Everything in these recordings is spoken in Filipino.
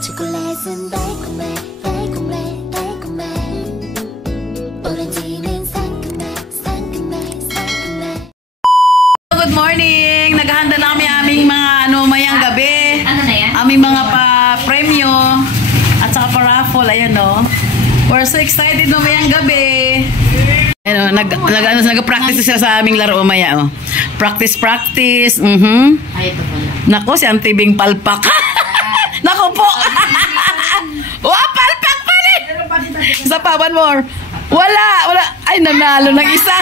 초콜릿은 달콤해 달콤해 달콤해 오렌지는 상큼해 상큼해 상큼해. Good morning! Naghahanda na kami aming mga mayang gabi. Ano na yan? Aming mga pa-premyo at saka pa-raffle. Ayan o. We're so excited mayang gabi. Ayan o, nag-practice sila sa aming laro maya o. Practice. Ay, ito po na. Nako, si Auntie Bing palpak. Nako po! Wow, palpak pala! Isa pa, one more. Wala! Ay, nanalo ng isa.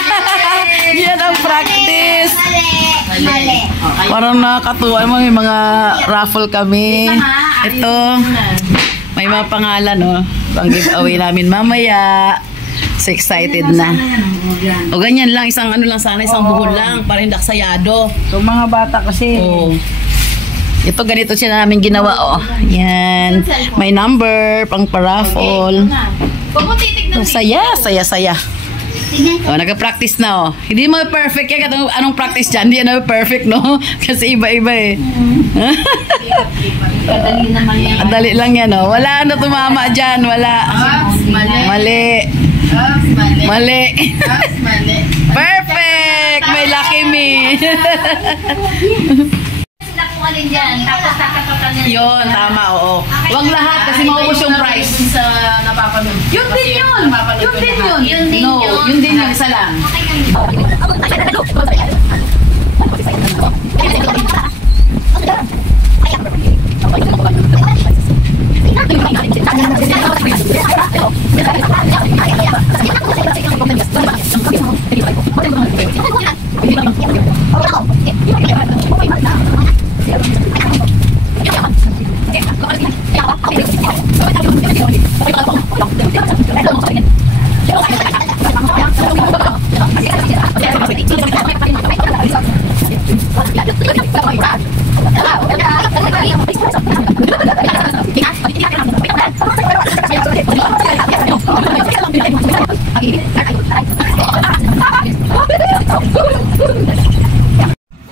Yan ang practice. Mali. Parang nakatuwa may mga raffle kami. Ito, may mga pangalan, oh. Pang giveaway namin mamaya. So excited na. O ganyan lang, isang ano lang sana, isang buhol lang, para hindi aksayado. So mga bata kasi. Oh. Ito ganito siya namin ginawa, oh. Yan. May number, pang paraffle. Oh, saya. Oh, nag-practice na, oh. Hindi mo perfect yan. Anong practice dyan? Hindi yan perfect, no? Kasi iba-iba, eh. Madali naman yan. Dali lang yan, oh. Wala na tumama dyan. Wala. Mali. Perfect! May lucky me. Nakuha din dyan. Tapos nakatotan niya. Yun, tama, oo. Wag lahat kasi maubos yung price. Sa napapanood. Yun din yun. Yun din No, yun. yun din yun. Isa lang.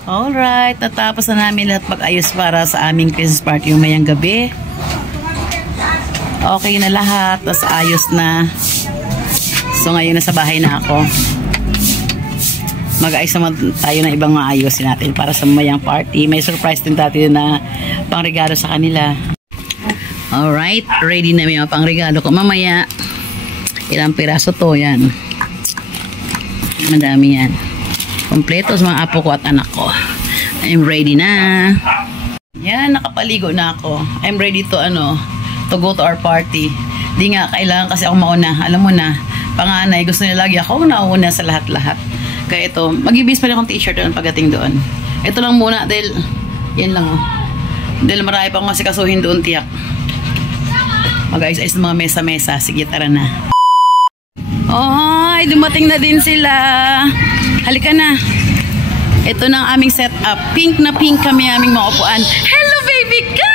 Alright, natapos na namin lahat pag-ayos para sa aming Christmas party yung mayang gabi. Okay na lahat, tas ayos na. So ngayon nasa bahay na ako. Mag-ayos naman tayo ng ibang maayusin natin para sa mayang party. May surprise din natin na pangregalo sa kanila. Alright, ready na yung pangregalo ko mamaya. Ilang piraso to, yan. Madami yan. Kompleto sa mga apo ko at anak ko. I'm ready na. Yan, nakapaligo na ako. I'm ready to go to our party. Di nga, kailangan kasi ako mauna. Alam mo na, panganay, gusto nila lagi ako nauna sa lahat-lahat. Kaya ito, mag-ibis pa rin akong t-shirt doon pagdating doon. Ito lang muna dahil, yan lang oh. Dahil marami pa akong masikasuhin doon, tiyak. Mag-ayos-ayos ng mga mesa-mesa. Sige, tara na. Ay, dumating na din sila. Halika na. Ito na ang aming setup. Pink na pink kami aming mga upuan. Hello, baby ka!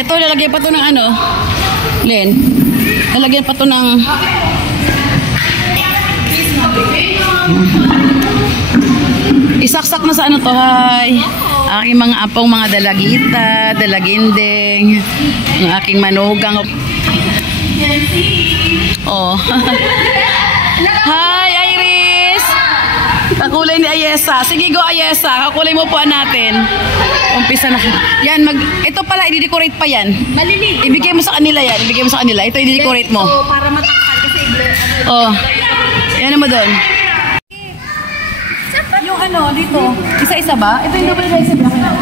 Ito, lalagyan pa to ng Len, lalagyan pa to ng isaksak na sa to, hay. Aking mga apong mga dalagita, dalaginding, ang aking manugang. Oh. Hi, Iris! Kakulay ni Ayesa. Sige, go Ayesa. Kakulay mo po natin. Umpisa na. Yan, ito pala, i-decorate pa yan. Maliliit. Ibigay mo sa kanila yan. Ibigay mo sa kanila. Ito, i-decorate mo. Ito, para matakpan kasi oh. Yan mo doon. Yung dito. Isa-isa ba? Ito yung double isa. Dito na lang.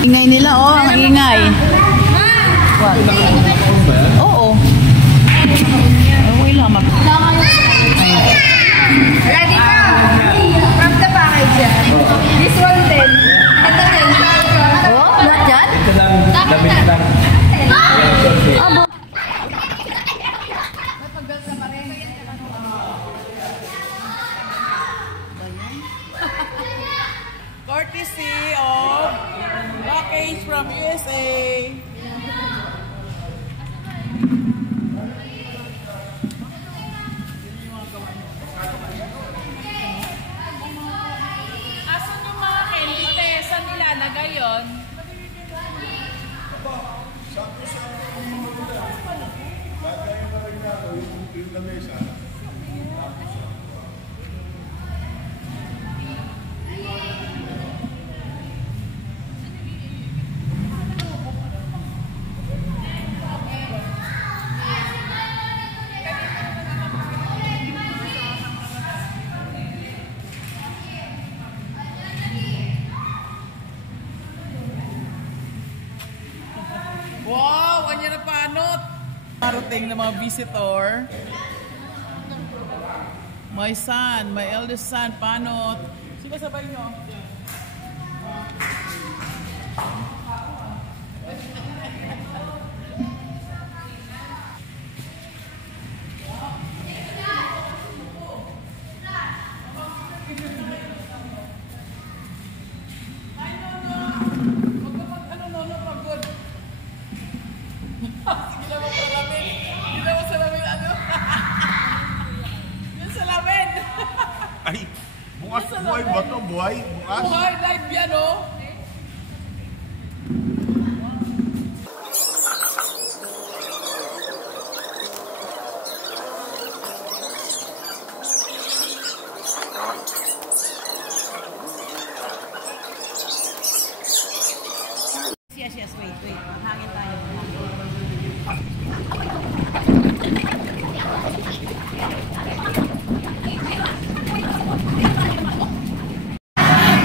Ingay nila, oh, ang ingay. Oo. Okay lang, Ready na. From the package yan. This one din. Ito din. dumarating na mga visitor. My son, my eldest son, Panot. Sino sabay nyo? Ay, bukas buhay ba ito? Buhay? Bukas? Buhay, live yan, oh! Yes, wait. Hangin tayo.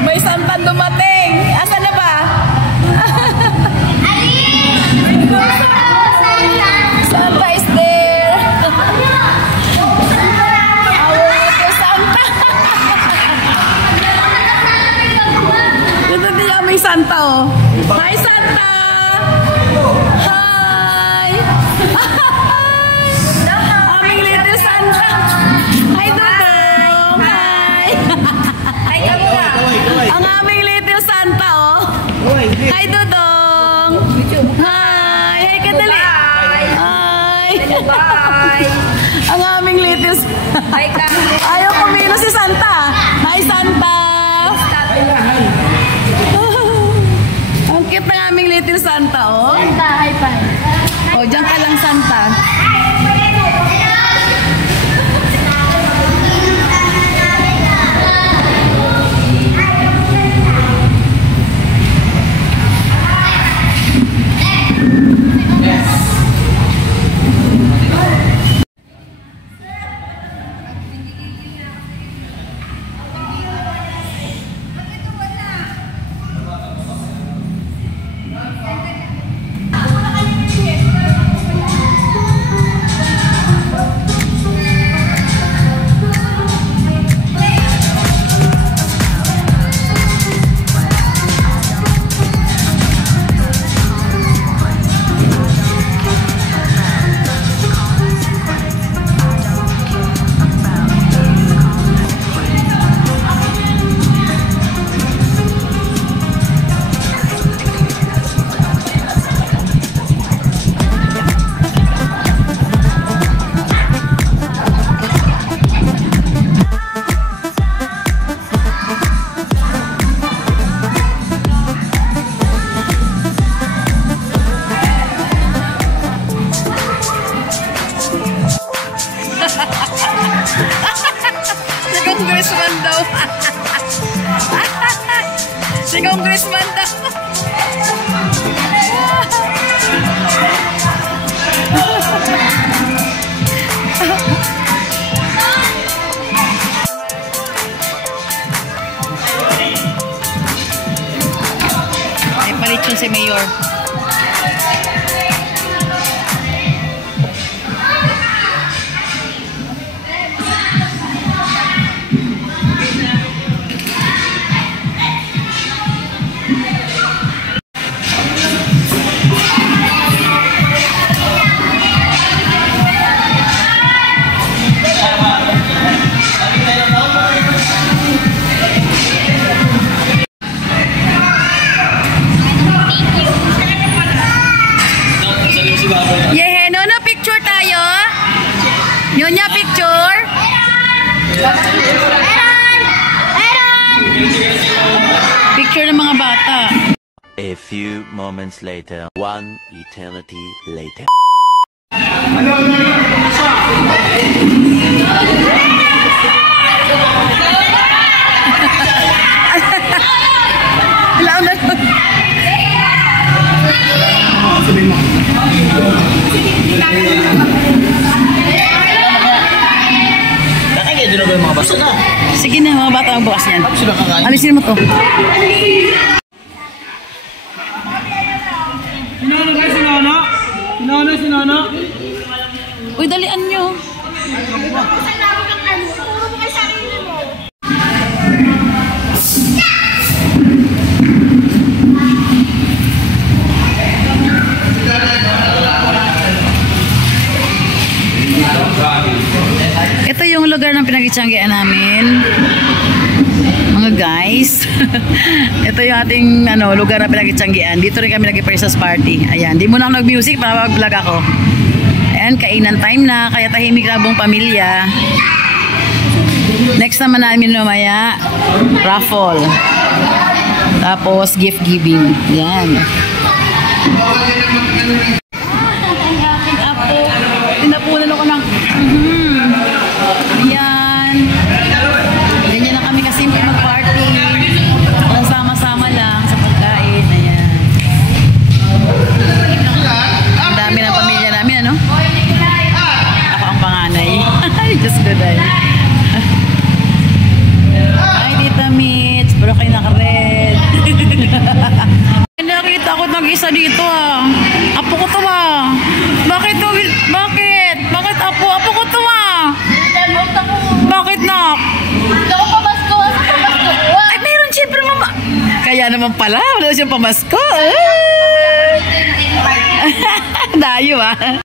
May santan dumating! Asan na ba? Santa is there! Away Santa! Ito din may Santa, oh. Hi, Santa! Hi! Aming little Santa! Hi, Dudong! Hi! Hi, Kamura! Ang aming little Santa, oh! Hi, Dudong! Hi! Hi, kadali! Hi! Bye! Ang aming little Santa! Ayaw kumilo si Santa! Hi, Santa! Ang cute ng aming little Santa, oh! Santa, high five. Oh, dyan ka lang, Santa. Si Congressman daw. Si Congressman daw. Ay, palit yun si Mayor. Yeah, Nono, picture tayo. Nyonya, picture. Picture ng mga bata. A few moments later, one eternity later. Nakakaya din na ba yung mga basa na? Sige na, mga bata ang bukas niyan. Alisin mo to. Sinano kayo, sinano? Sinano? lugar ng pinag-itiyanggian namin. Mga guys. Ito yung ating lugar na pinag-itiyanggian. Dito rin kami nag-Christmas party. Ayan, di muna ako nag-music para mag-vlog ako. Ayan, kainan time na. Kaya tahimik na buong pamilya. Next naman namin mamaya, raffle. Tapos gift giving. Ayan. Tinapunan ako ng ayan. Ganyan na kami kasimple mag-party. Sama-sama lang sa pagkain. Ayan. Ang dami ng pamilya namin, ano? Ako ang panganay. Just good ay. Ay, Tita Mitch. Pero kayo naka-red. Nakita ko nag-isa dito ah. Apo ko to ah. Bakit to? Bakit? Bakit apo? Apo ko to ah. Bakit nak? Ay, meron siyempre mama. Kaya naman pala. Wala siyang pamasko. Dayo ah.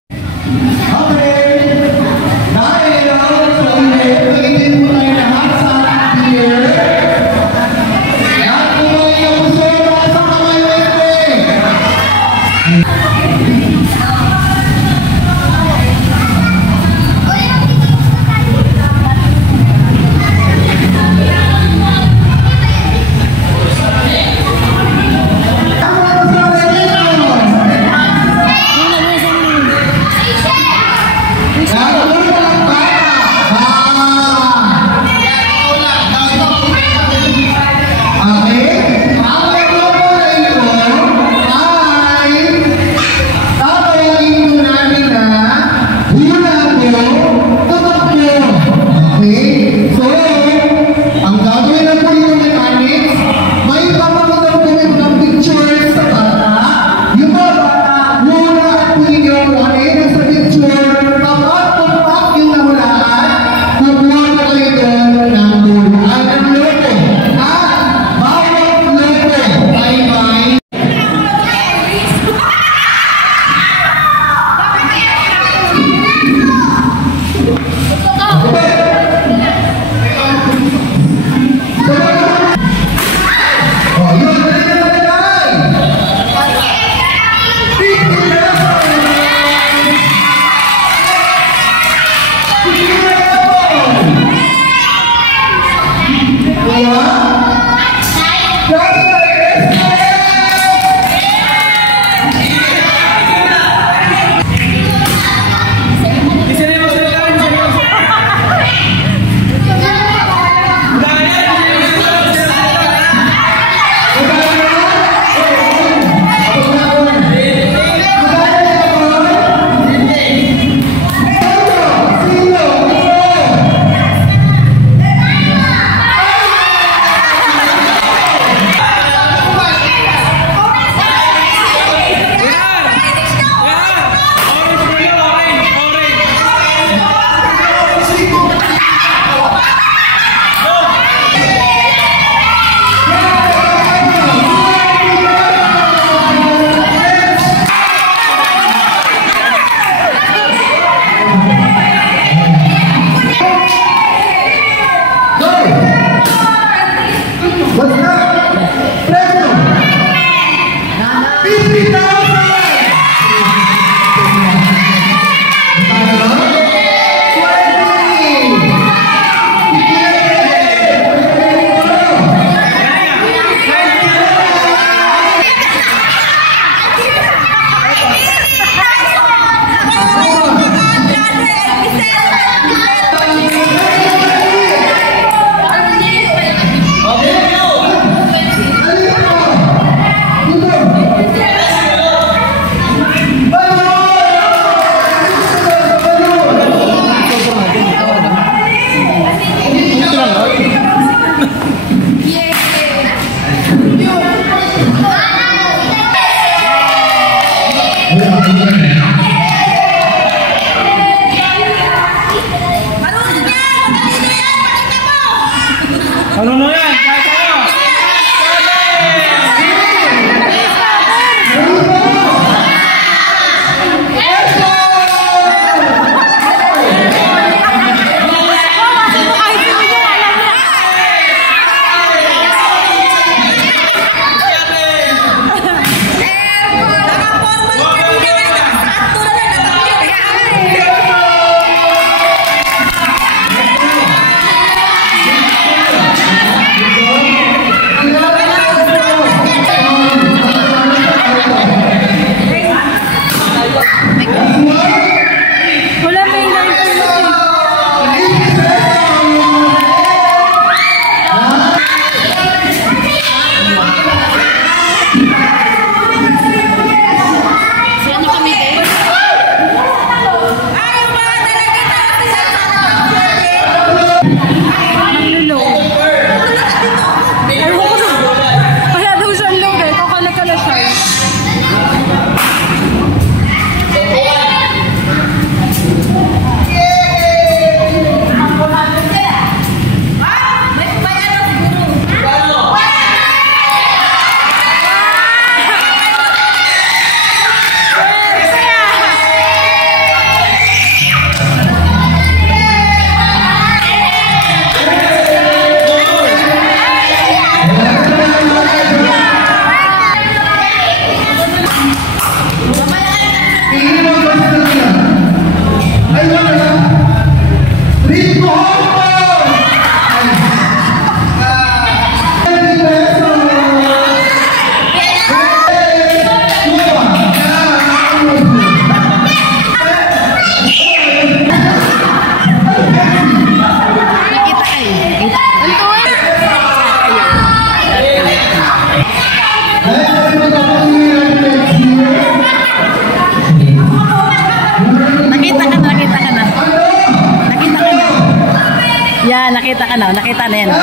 Yan, nakita ka na. Nakita na yan. Yan.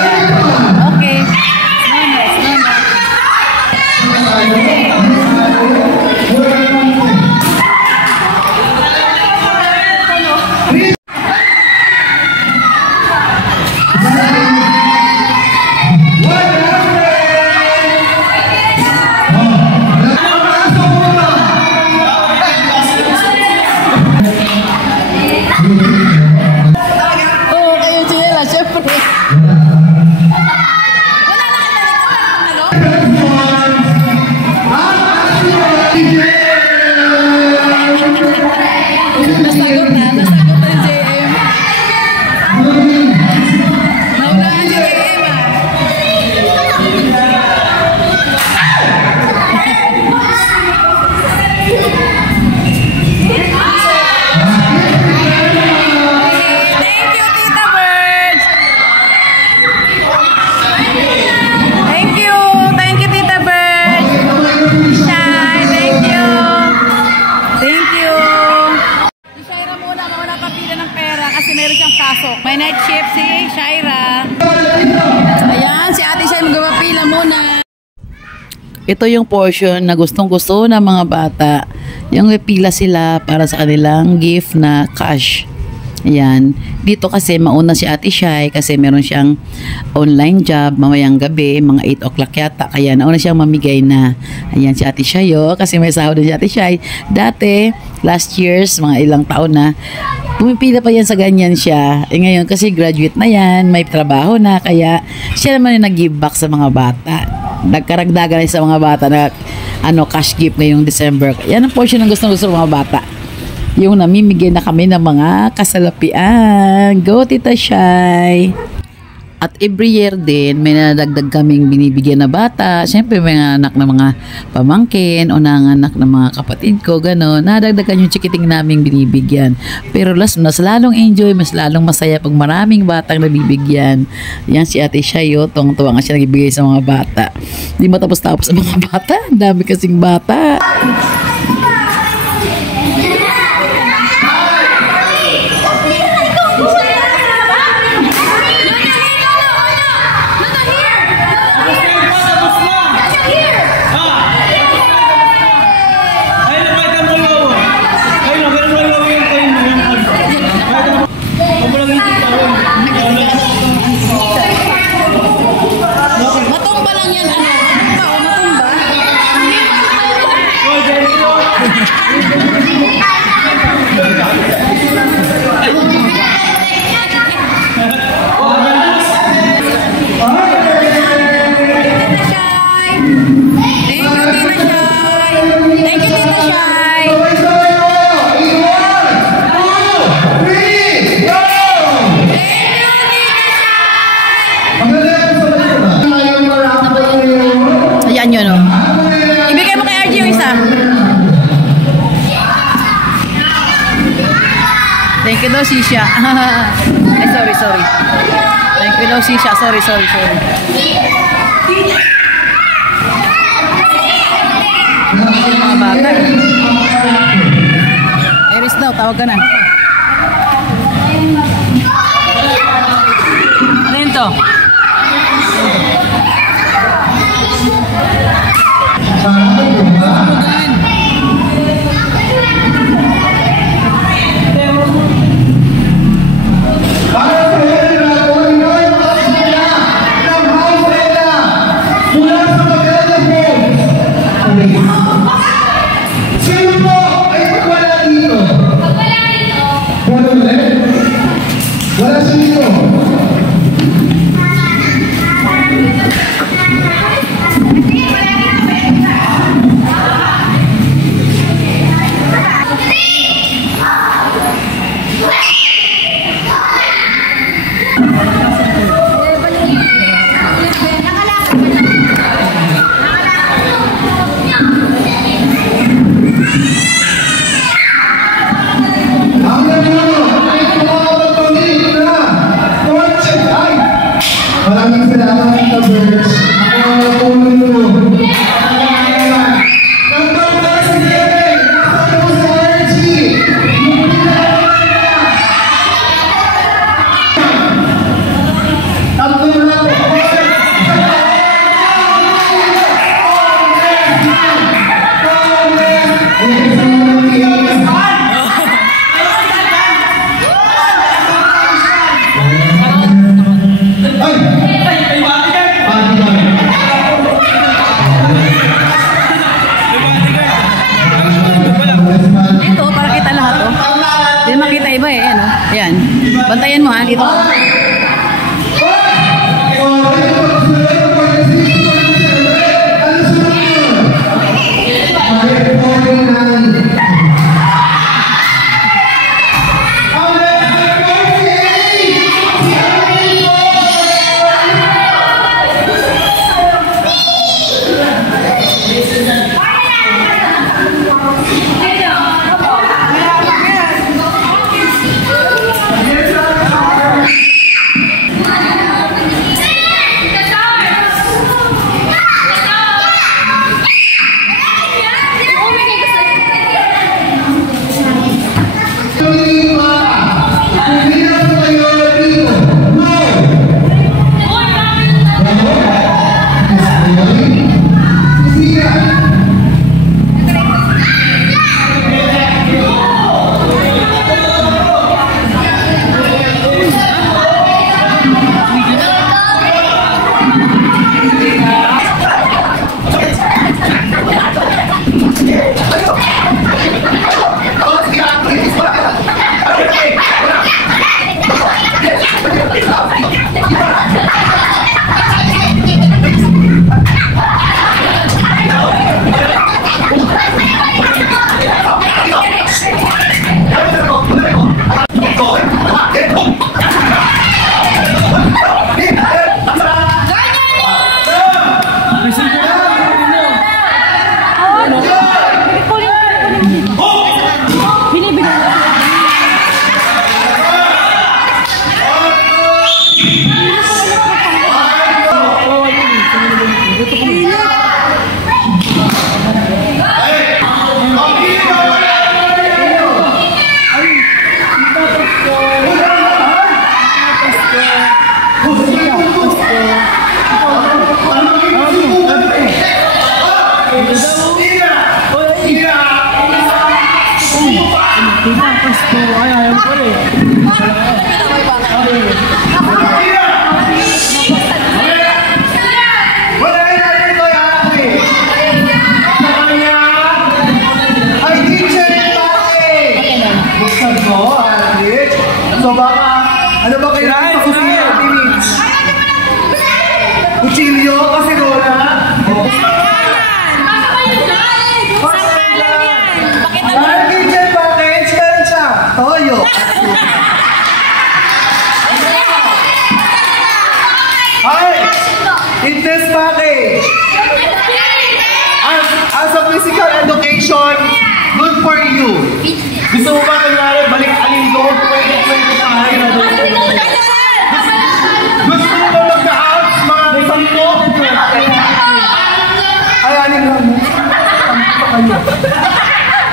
Okay. No, no, no, no. Oo, kayo Chiela, syempre. Nasagot na yung JM. Naunahan si JM Thank you, Tita Bird. Thank you. Thank you, Tita Bird. Shy, thank you. Thank you. Si Shaira muna, mauna papila ng pera kasi meron siyang pasok. May night shift si Shaira. Ayan, si ate siya magpapila muna. Ito yung portion na gustong-gusto ng mga bata. Yung pila sila para sa kanilang gift na cash. Ayan. Dito kasi mauna si Ate Shai kasi meron siyang online job mamayang gabi, mga 8 o'clock yata. Kaya nauna siyang mamigay na. Ayan si Ate Shai kasi may sahod din si Ate Shai. Dati, last years, mga ilang taon na, pumipila pa yan sa ganyan siya. Ngayon kasi graduate na yan, may trabaho na. Kaya siya naman yung nag-give back sa mga bata. Nagkaragdagan sa mga bata na cash gift ngayong December. Yan ang portion ng gusto ng mga bata. Yung namimigay na kami ng mga kasalapian. Go, Tita Shai! At every year din, may nadagdag kaming binibigyan na bata. Siyempre, may anak na mga pamangkin o nanganak na mga kapatid ko, gano'n. Nadagdagan yung chikiting naming binibigyan. Pero mas lalong enjoy, mas lalong masaya pag maraming batang nabibigyan. Yan si Ate Shayo, tuwang-tuwa nga siya nagbibigay sa mga bata. Di matapos-tapos ang mga bata. Ang dami kasing bata. Matumba lang yan, matumba. Ayan yun, oh. Ibigay mo kay RG yung isa. Thank you daw, Sisha. Ay, sorry. Thank you daw, Sisha. Sorry. Mga bata. Iris daw, tawag ka na. Ano yun to? iba eh. Ano? Ayan. Bantayan mo ha, dito. So baka, ano ba kayo sa kusina? Kuchilyo, kasirola. Kitchen package, meron siya. Toyo. Hi! Fitness package. As a physical education, good for you. Gusto mo ba nangyari, balik alindo, 2020 tayo. Gusto mo ba magka-abs, mga isang mo? Ay, aling lang mo.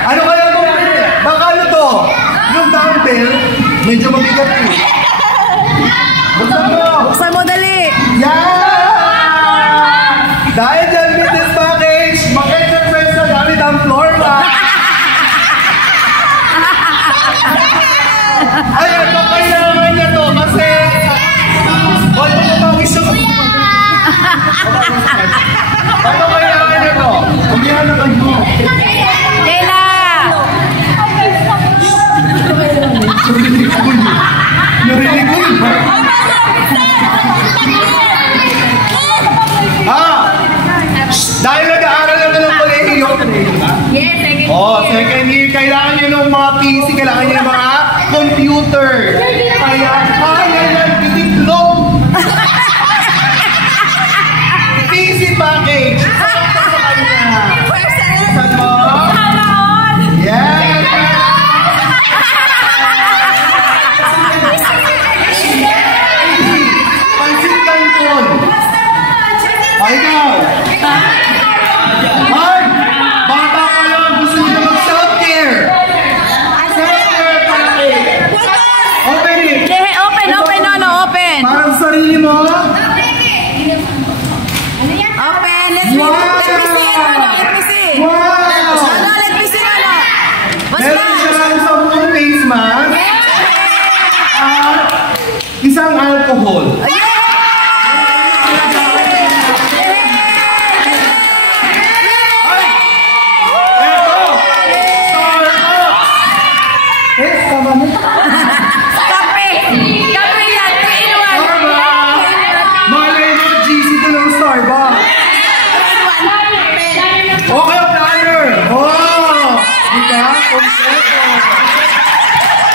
Ano kaya mo? Baka ano to? Yung dumbbell, medyo mabigat po. Buksan mo! Buksan mo, dali! Yeah! Dahil dyan fitness package, mag-exercise na gamit ang floor mat. Ay, ito kailangan niya to kasi wala mo mawis yung ito kailangan niya to. Umihan na kayo. Kayla! Narinig ko yun. Dahil nag-aaral na ng kolehiyo. Yes, second Second year, kailangan nyo ng mga PC, kailangan nyo ng mga computer. Kaya, yan, titiklog. PC package. Sa kanya. Saan mo? Yes! Pansit Canton. Ay, ikaw. Ay! Bata ka lang, gusto nyo mag-self-care. Self-care package. Open it. Open, open! Para sa sarili mo. Open! Let me see! Wow! Let me see! Meron siya lang sa buong face mask. At isang alcohol. Starbucks! Tama mo. Kape! Kape yan! 3-in-1! Malay mo, GC to ng Starbucks. Okay, planner. Oh! Diba? Kompleto.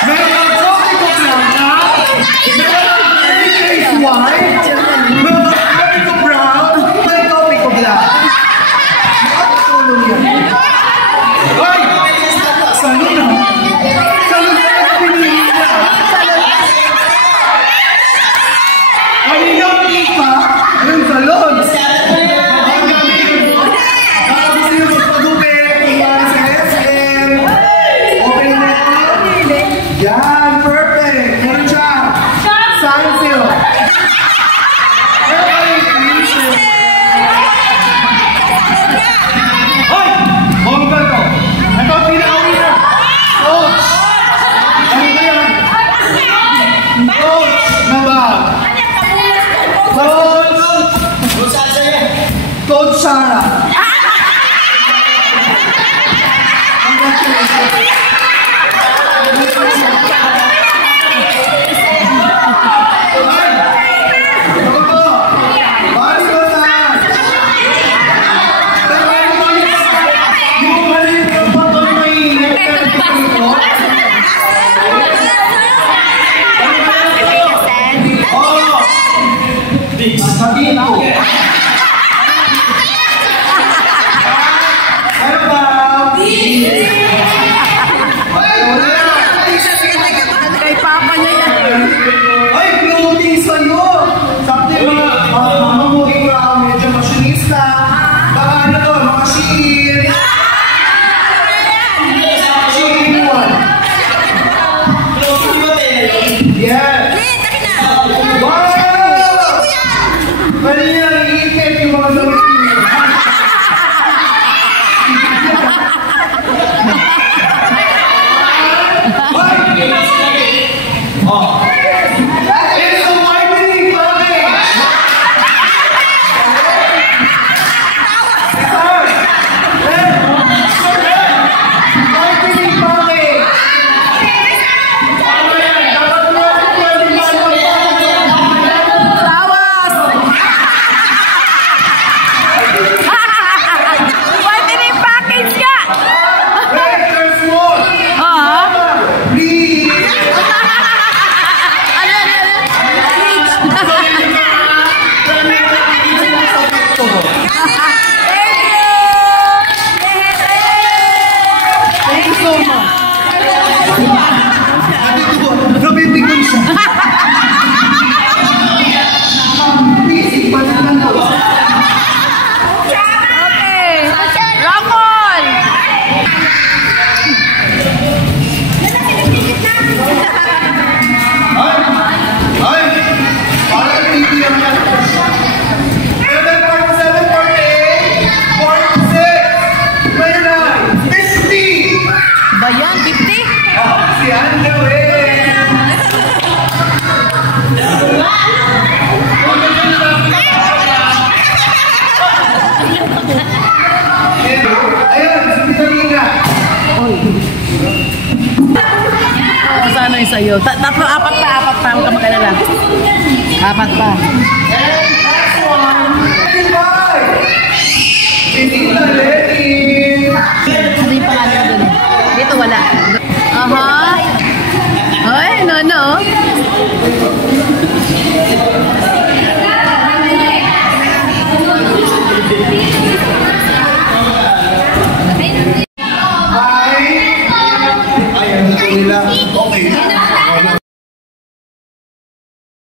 Meron kang coffee ko blanca. Meron kang case white. Meron kang coffee ko brown. May coffee ko black. Nakakatulong yan. Ay! Salon na. Salon na ang pinili niya. Kanina pika. Anong salon? Yan, perfect! Meron siya! Sunsil! Hoy! Bomba to! Ito ang pinaka-winner! Coach! Ano ba yan? Coach na ba? Coach! Coach Sarah! Congratulations! Sabihin ko. Ano ba? Kay Papa niya yan. Ay, clothing sa'yo! Sabi mga mamamuging ko ako medyo masyonista. Baka ano to, mga shiin. Shiin one. Yes! Wow! Kanina, nag-iikip yung mga damit niyo. Oh. It's a marketing package! Marketing package! Marketing package ka! Wait, there's more! Please! Thank you so much. Nabibigon siya. Please, ipanan ko. Okay. Ramon! Ay! Parang TV ang yan. 7.7, 48, 46, 29, 50! Ba yan? 50? Si Andrew Ayan, si Vitalina. Sana yung sa'yo. Tatlo, apat pa. Huwag ka mag-alala. Apat pa. And next one, 55. Tita Letty. Ano yung pangalan ko dun? Dito wala. Aha.